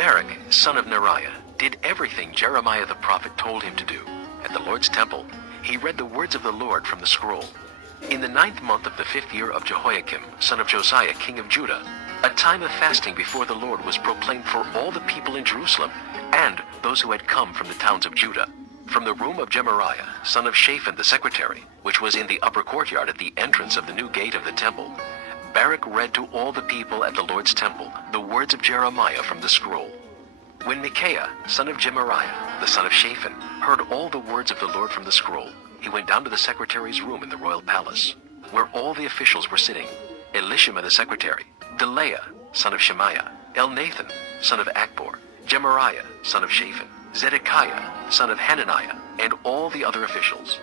Baruch, son of Neriah, did everything Jeremiah the prophet told him to do. At the Lord's temple, he read the words of the Lord from the scroll. In the 9th month of the 5th year of Jehoiakim, son of Josiah, king of Judah, a time of fasting before the Lord was proclaimed for all the people in Jerusalem and those who had come from the towns of Judah. From the room of Gemariah, son of Shaphan the secretary, which was in the upper courtyard at the entrance of the new gate of the temple, Baruch read to all the people at the Lord's temple the words of Jeremiah from the scroll. When Micaiah, son of Gemariah, the son of Shaphan, heard all the words of the Lord from the scroll, he went down to the secretary's room in the royal palace, where all the officials were sitting: Elishama the secretary, Delaiah, son of Shemaiah, Elnathan, son of Akbor, Gemariah, son of Shaphan, Zedekiah, son of Hananiah, and all the other officials.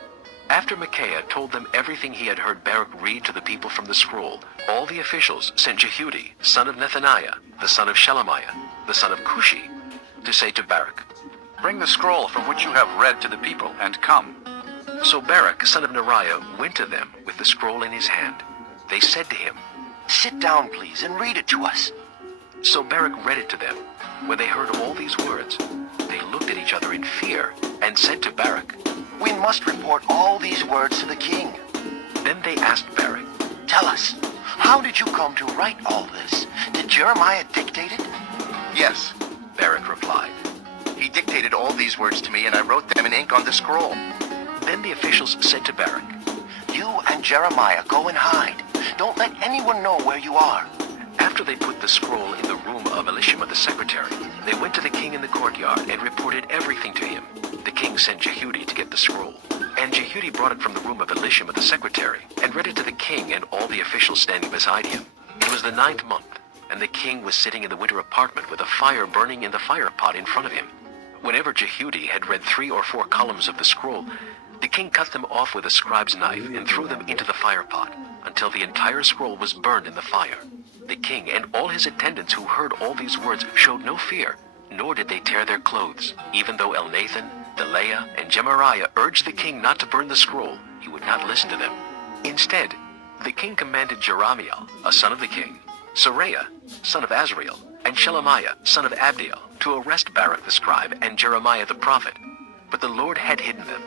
After Micaiah told them everything he had heard Baruch read to the people from the scroll, all the officials sent Jehudi, son of Nethaniah, the son of Shelemiah, the son of Cushi, to say to Baruch, "Bring the scroll from which you have read to the people, and come." So Baruch, son of Neriah, went to them with the scroll in his hand. They said to him, "Sit down, please, and read it to us." So Baruch read it to them. When they heard all these words, they looked at each other in fear and said to Baruch, "We must report all these words to the king." Then they asked Baruch, "Tell us, how did you come to write all this? Did Jeremiah dictate it?" "Yes," Baruch replied. "He dictated all these words to me, and I wrote them in ink on the scroll." Then the officials said to Baruch, "You and Jeremiah go and hide. Don't let anyone know where you are." After they put the scroll in the room of Elishama the secretary, they went to the king in the courtyard and reported everything to him. The king sent Jehudi to get the scroll, and Jehudi brought it from the room of Elishama the secretary and read it to the king and all the officials standing beside him. It was the 9th month, and the king was sitting in the winter apartment with a fire burning in the fire pot in front of him. Whenever Jehudi had read 3 or 4 columns of the scroll, the king cut them off with a scribe's knife and threw them into the fire pot until the entire scroll was burned in the fire. The king and all his attendants who heard all these words showed no fear, nor did they tear their clothes. Even though Elnathan, Delaiah, and Gemariah urged the king not to burn the scroll, he would not listen to them. Instead, the king commanded Jeramiel, a son of the king, Seraiah, son of Azriel, and Shelemiah, son of Abdiel, to arrest Baruch the scribe and Jeremiah the prophet. But the Lord had hidden them.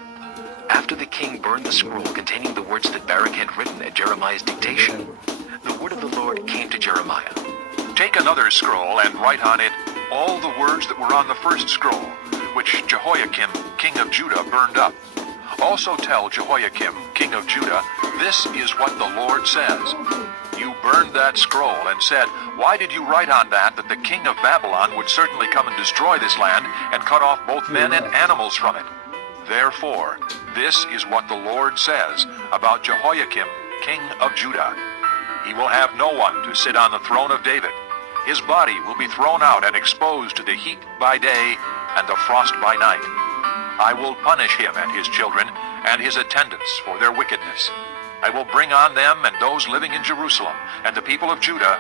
After the king burned the scroll containing the words that Baruch had written at Jeremiah's dictation, the word of the Lord came to Jeremiah. "Take another scroll and write on it all the words that were on the first scroll, which Jehoiakim, king of Judah, burned up. Also tell Jehoiakim, king of Judah, this is what the Lord says. You burned that scroll and said, 'Why did you write on that the king of Babylon would certainly come and destroy this land and cut off both men and animals from it?' Therefore, this is what the Lord says about Jehoiakim, king of Judah. He will have no one to sit on the throne of David. His body will be thrown out and exposed to the heat by day and the frost by night. I will punish him and his children and his attendants for their wickedness. I will bring on them and those living in Jerusalem and the people of Judah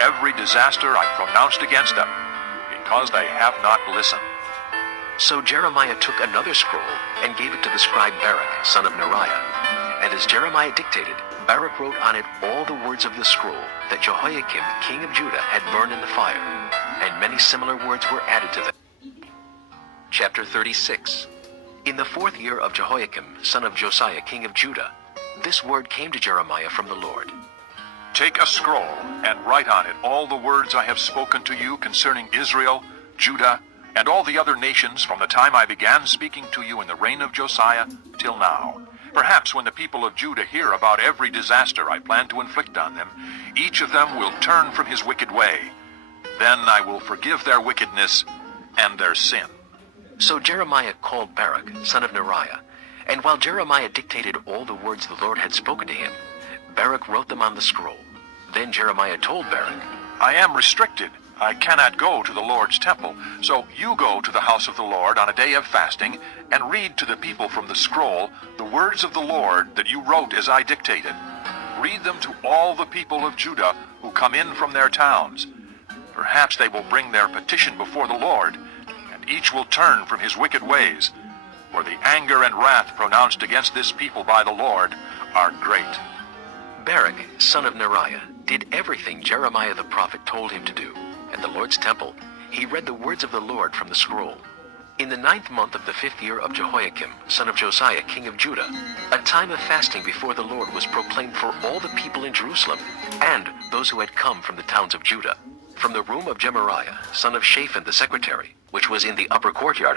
every disaster I pronounced against them, because they have not listened." So Jeremiah took another scroll and gave it to the scribe Baruch, son of Neriah. And as Jeremiah dictated, Baruch wrote on it all the words of the scroll that Jehoiakim, king of Judah, had burned in the fire, and many similar words were added to them. Chapter 36. In the 4th year of Jehoiakim, son of Josiah, king of Judah, this word came to Jeremiah from the Lord. "Take a scroll and write on it all the words I have spoken to you concerning Israel, Judah, and all the other nations from the time I began speaking to you in the reign of Josiah till now. Perhaps when the people of Judah hear about every disaster I plan to inflict on them, each of them will turn from his wicked way. Then I will forgive their wickedness and their sin." So Jeremiah called Baruch, son of Neriah, and while Jeremiah dictated all the words the Lord had spoken to him, Baruch wrote them on the scroll. Then Jeremiah told Baruch, "I am restricted. I cannot go to the Lord's temple. So you go to the house of the Lord on a day of fasting and read to the people from the scroll the words of the Lord that you wrote as I dictated. Read them to all the people of Judah who come in from their towns. Perhaps they will bring their petition before the Lord, and each will turn from his wicked ways, for the anger and wrath pronounced against this people by the Lord are great." Baruch, son of Neriah, did everything Jeremiah the prophet told him to do. At the Lord's temple, he read the words of the Lord from the scroll. In the 9th month of the 5th year of Jehoiakim, son of Josiah, king of Judah, a time of fasting before the Lord was proclaimed for all the people in Jerusalem, and those who had come from the towns of Judah. From the room of Gemariah, son of Shaphan the secretary, which was in the upper courtyard at